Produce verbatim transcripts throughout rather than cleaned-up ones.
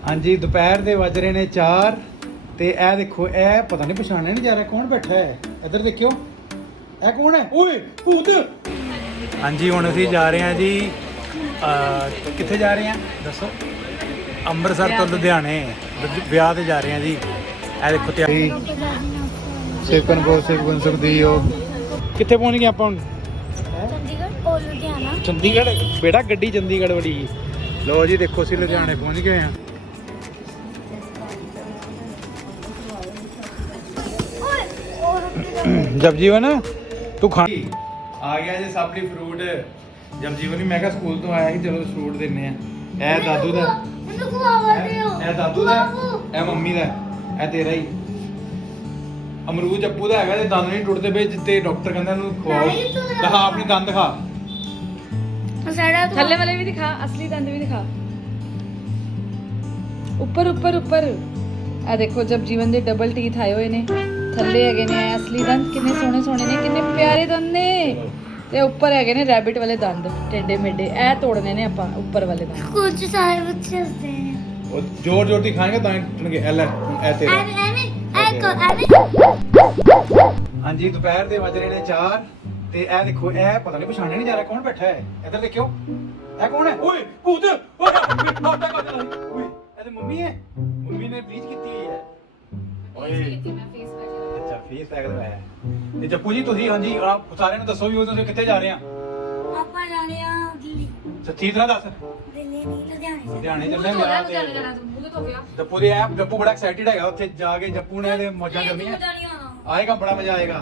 हाँ जी दोपहर के वज रहे ने चार ते ए देखो ए पता नहीं पछाणया नहीं जा रहा कौन बैठा है इधर देखियो ए कौन है ओए भूत। हाँ जी हुण असीं जा रहे हैं जी कित्थे जा रहे हैं दसो ਅੰਮ੍ਰਿਤਸਰ ਤੋਂ ਲੁਧਿਆਣੇ ਵਿਆਹ ਤੇ ਜਾ ਰਹੇ ਹਾਂ ਜੀ। ਇਹ ਦੇਖੋ ਤਿਆਰੀ ਸੇਵਕਨ ਕੋ ਸੇਵਕਨ ਸਕਦੀ ਹੋ ਕਿੱਥੇ ਪਹੁੰਚ ਗਏ ਆਪਾਂ ਹੁਣ ਚੰਡੀਗੜ੍ਹ ਔਰ ਲੁਧਿਆਣਾ। ਚੰਡੀਗੜ੍ਹ ਬੇਟਾ ਗੱਡੀ ਚੰਡੀਗੜ੍ਹ ਵਾਲੀ। ਲੋ ਜੀ ਦੇਖੋ ਅਸੀਂ ਲੁਧਿਆਣੇ ਪਹੁੰਚ ਗਏ ਹਾਂ। ਜਪਜੀਵਨ ਤੂੰ ਖਾ ਆ ਗਿਆ ਜੀ ਸਾਪਲੀ ਫਰੂਟ। ਜਪਜੀਵਨ ਵੀ ਮੈਂ ਕਿਹਾ ਸਕੂਲ ਤੋਂ ਆਇਆ ਸੀ ਚਲੋ ਫਰੂਟ ਦਿੰਨੇ ਆ। ਇਹ ਦਾਦੂ ਦਾ ਮੈਨੂੰ ਖਵਾਵਾ ਦਿਓ। ਇਹ ਦਾਦੂ ਦਾ ਇਹ ਮੰਮੀ ਦਾ ਇਹ ਤੇਰਾ ਹੀ। ਅਮਰੂਦ ਜੱਪੂ ਦਾ ਹੈਗਾ ਤੇ ਦੰਦ ਨਹੀਂ ਟੁੱਟਦੇ ਪਏ ਜਿੱਤੇ ਡਾਕਟਰ ਕਹਿੰਦਾ ਇਹਨੂੰ ਖਵਾਓ। ਦਿਖਾ ਆਪਣੇ ਦੰਦ ਦਿਖਾ। ਥੱਲੇ ਵਾਲੇ ਵੀ ਦਿਖਾ ਅਸਲੀ ਦੰਦ ਵੀ ਦਿਖਾ ਉੱਪਰ ਉੱਪਰ ਉੱਪਰ। ਆ ਦੇਖੋ ਜਪਜੀਵਨ ਦੇ ਡਬਲ ਟੀਥ ਆਏ ਹੋਏ ਨੇ ਥੱਲੇ ਹੈਗੇ ਨੇ ਅਸਲੀ ਦੰਦ ਕਿੰਨੇ ਸੋਹਣੇ ਸੋਹਣੇ ਨੇ ਕਿੰਨੇ ਪਿਆਰੇ ਦੰਦ ਨੇ ਤੇ ਉੱਪਰ ਹੈਗੇ ਨੇ ਰੈਬਿਟ ਵਾਲੇ ਦੰਦ ਟੇਡੇ ਮੇਡੇ। ਇਹ ਤੋੜਨੇ ਨੇ ਆਪਾਂ ਉੱਪਰ ਵਾਲੇ ਦੰਦ। ਕੁਝ ਸਾਰੇ ਬੱਚੇ ਹੱਸਦੇ ਨੇ ਉਹ ਜ਼ੋਰ ਜ਼ੋਰ ਦੀ ਖਾਣਗੇ ਤਾਂ ਟੁੱਟਣਗੇ। ਇਹ ਲੈ ਇਹ ਤੇਰਾ। ਐਵੇਂ ਐਵੇਂ ਐ ਕੋ ਐਵੇਂ। ਹਾਂਜੀ ਦੁਪਹਿਰ ਦੇ ਵੱਜ ਰਹੇ ਨੇ ਚਾਰ ਤੇ ਇਹ ਦੇਖੋ ਇਹ ਪਤਾ ਨਹੀਂ ਪਛਾਣਿਆ ਨਹੀਂ ਜਾ ਰਿਹਾ ਕੌਣ ਬੈਠਾ ਹੈ ਇੱਧਰ ਦੇਖਿਓ ਇਹ ਕੌਣ ਹੈ ਓਏ ਭੂਤ ਓਏ ਨਾਟਾ ਕਰ ਰਿਹਾ ਓਏ ਇਹਦੀ ਮੰਮੀ ਹੈ ਮੰਮੀ ਨੇ ਬਲੀਚ ਕੀਤੀ ਹੋਈ ਹੈ ਓਏ ਅੱਛਾ ਫੇਸ ਪੈਕ ਲਗਾਇਆ ਤੇ ਜੱਪੂ ਜੀ ਤੁਸੀਂ ਹਾਂਜੀ ਆਪ ਸਾਰਿਆਂ ਨੂੰ ਦੱਸੋ ਵੀ ਤੁਸੀਂ ਕਿੱਥੇ ਜਾ ਰਹੇ ਆ। ਆਪਾਂ ਜਾ ਰਹੇ ਹਾਂ ਦਿੱਲੀ। ਸੱਚੀ ਤਰ੍ਹਾਂ ਦੱਸ। ਦਿੱਲੀ ਨਹੀਂ ਲੁਧਿਆਣੇ। ਲੁਧਿਆਣੇ ਚੱਲੇ ਵਿਆਹ ਤੇ ਜੱਪੂ ਦੇ ਐਪ ਜੱਪੂ ਬੜਾ ਐਕਸਾਈਟਿਡ ਹੈਗਾ ਉੱਥੇ ਜਾ ਕੇ ਜੱਪੂ ਨੇ ਇਹਦੇ ਮੌਜਾਂ ਕਰਨੀਆਂ ਆਏਗਾ ਬੜਾ ਮਜ਼ਾ ਆਏਗਾ।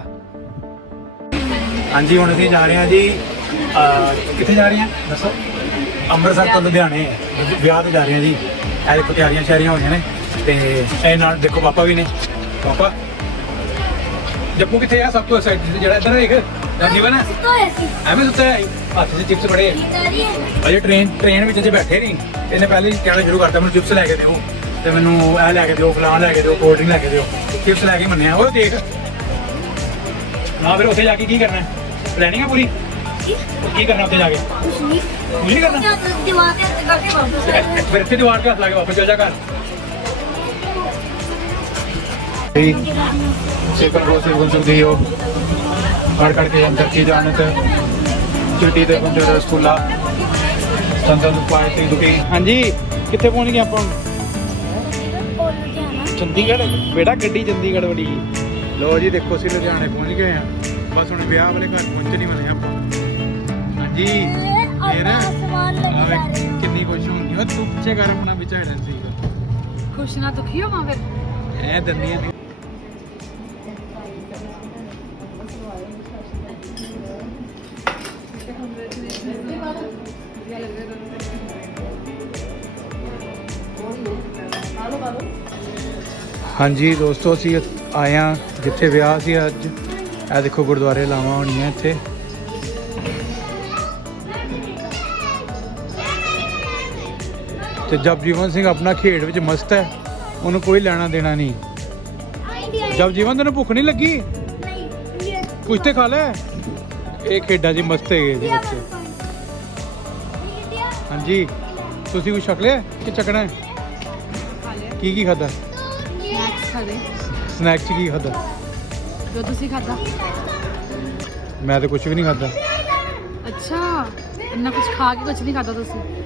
ਹਾਂਜੀ ਹੁਣ ਅਸੀਂ ਜਾ ਰਹੇ ਹਾਂ ਜੀ ਕਿੱਥੇ ਜਾ ਰਹੇ ਹਾਂ ਦੱਸੋ ਅੰਮ੍ਰਿਤਸਰ ਤੋਂ ਲੁਧਿਆਣੇ ਵਿਆਹ ਤੇ ਜਾ ਰਹੇ ਹਾਂ ਜੀ। ਇਹ ਦੇਖੋ ਤਿਆਰੀਆਂ ਸ਼ਹਿਰੀਆਂ ਹੋਈਆਂ ਨੇ ਤੇ ਇਹ ਨਾਲ ਦੇਖੋ ਪਾਪਾ ਵੀ ਨੇ। ਪਾਪਾ ਜੱਪੂ ਕਿੱਥੇ ਆ ਸਭ ਤੋਂ ਐਕਸਾਈਟਿਡ ਜਿਹੜਾ ਇੱਧਰ ਦੇਖ ਜੀਵਨ ਹੈ ਐਵੇਂ ਸੁੱਤਾ ਹੈ ਹੱਥ 'ਚ ਚਿਪਸ ਬੜੇ ਅਜੇ ਟ੍ਰੇਨ ਟ੍ਰੇਨ ਵਿੱਚ ਅਜੇ ਬੈਠੇ ਨਹੀਂ ਇਹਨੇ ਪਹਿਲੇ ਹੀ ਕਹਿਣਾ ਸ਼ੁਰੂ ਕਰਤਾ ਮੈਨੂੰ ਚਿਪਸ ਲੈ ਕੇ ਦਿਓ ਤੇ ਮੈਨੂੰ ਇਹ ਲੈ ਕੇ ਦਿਓ ਫਲਾਣ ਲੈ ਕੇ ਦਿਓ ਕੋਲਡ ਡਰਿੰਕ ਲੈ ਕੇ ਦਿਓ। ਚਿਪਸ ਲੈ ਕੇ ਮੰਨਿਆ ਉਹ ਦੇਖ ਨਾ ਫਿਰ ਉੱਥੇ ਜਾ ਕੇ ਕੀ ਕਰਨਾ ਪਲੈਨਿੰਗ ਹੈ ਪੂਰੀ ਕੀ ਕਰਨਾ ਉੱਥੇ ਜਾ ਕੇ ਕੁਝ ਨਹੀਂ ਕੁਝ ਨਹੀਂ ਕਰਨਾ ਦੀਵਾਰ ਤੇ ਹੱਥ ਲਾ ਕੇ ਵਾਪਸ ਫਿਰ ਇੱਥੇ ਦੀਵਾਰ ਤੇ ਹੱਥ ਲਾ ਕੇ ਵਾਪਸ ਚੱਲ ਜਾ ਘਰ। ਸੇਵਕਨ ਕੋ ਸੇਵਕਨ ਸਕਦੀ ਹੋ ਕੜ ਕੜ ਕੇ ਅੰਦਰ ਕੀ ਜਾਣਤ ਚਿੱਟੀ ਦੇ ਬੰਦੇ ਰਸਗੁੱਲਾ ਸੰਤਾਂ ਨੂੰ ਪਾਏ ਤੇ ਦੁਕੀ। ਹਾਂਜੀ ਕਿੱਥੇ ਪਹੁੰਚ ਗਏ ਆਪਾਂ ਔਰ ਲੁਧਿਆਣਾ। ਚੰਡੀਗੜ੍ਹ ਬੇਟਾ ਗੱਡੀ ਚੰਡੀਗੜ੍ਹ ਵਾਲੀ। ਲੋ ਜੀ ਦੇਖੋ ਅਸੀਂ ਲੁਧਿਆਣੇ ਪਹੁੰਚ ਗਏ ਆ ਬਸ ਹੁਣ ਵਿਆਹ ਵਾਲੇ ਘਰ ਪਹੁੰਚਣ ਹੀ ਵਾਲੇ ਆਪਾਂ। ਹਾਂਜੀ ਫੇਰ ਆਵੇ ਕਿੰਨੀ ਖੁਸ਼ ਹੋਣੀ ਉਹ ਤੂੰ ਪਿੱਛੇ ਕਰ ਆਪਣਾ ਵਿਚਾੜਨ ਸੀਗਾ ਖੁਸ਼ ਨਾ ਦੁਖੀ ਹੋਵਾਂ ਫਿਰ। ਇਹ ਦੰਦੀਆਂ ਦੀ ਹਾਂਜੀ ਦੋਸਤੋ ਅਸੀਂ ਆਏ ਹਾਂ ਜਿੱਥੇ ਵਿਆਹ ਸੀ ਅੱਜ। ਇਹ ਦੇਖੋ ਗੁਰਦੁਆਰੇ ਲਾਵਾਂ ਹੋਣੀਆਂ ਇੱਥੇ। ਤੇ ਜਪਜੀਵਨ ਸਿੰਘ ਆਪਣਾ ਖੇਡ ਵਿੱਚ ਮਸਤ ਹੈ ਉਹਨੂੰ ਕੋਈ ਲੈਣਾ ਦੇਣਾ ਨਹੀਂ। ਜਪਜੀਵਨ ਤੈਨੂੰ ਭੁੱਖ ਨਹੀਂ ਲੱਗੀ ਕੁਝ ਤੇ ਖਾ ਲੈ। ਇਹ ਖੇਡਾਂ 'ਚ ਮਸਤ ਹੈਗੇ ਜੀ ਬੱਚੇ। ਹਾਂਜੀ ਤੁਸੀਂ ਕੁਝ ਛਕ ਲਿਆ ਕਿ ਚੱਕਣਾ ਹੈ ਕੀ ਕੀ ਖਾਦਾ ਸਨੈਕਸ ਖਾ ਦੇ। ਸਨੈਕ 'ਚ ਕੀ ਖਾਦਾ ਜੋ ਤੁਸੀਂ ਖਾਦਾ ਮੈਂ ਤਾਂ ਕੁਝ ਵੀ ਨਹੀਂ ਖਾਦਾ। ਅੱਛਾ ਇੰਨਾ ਕੁਝ ਖਾ ਕੇ ਕੁਝ ਨਹੀਂ ਖਾਦਾ ਤੁਸੀਂ।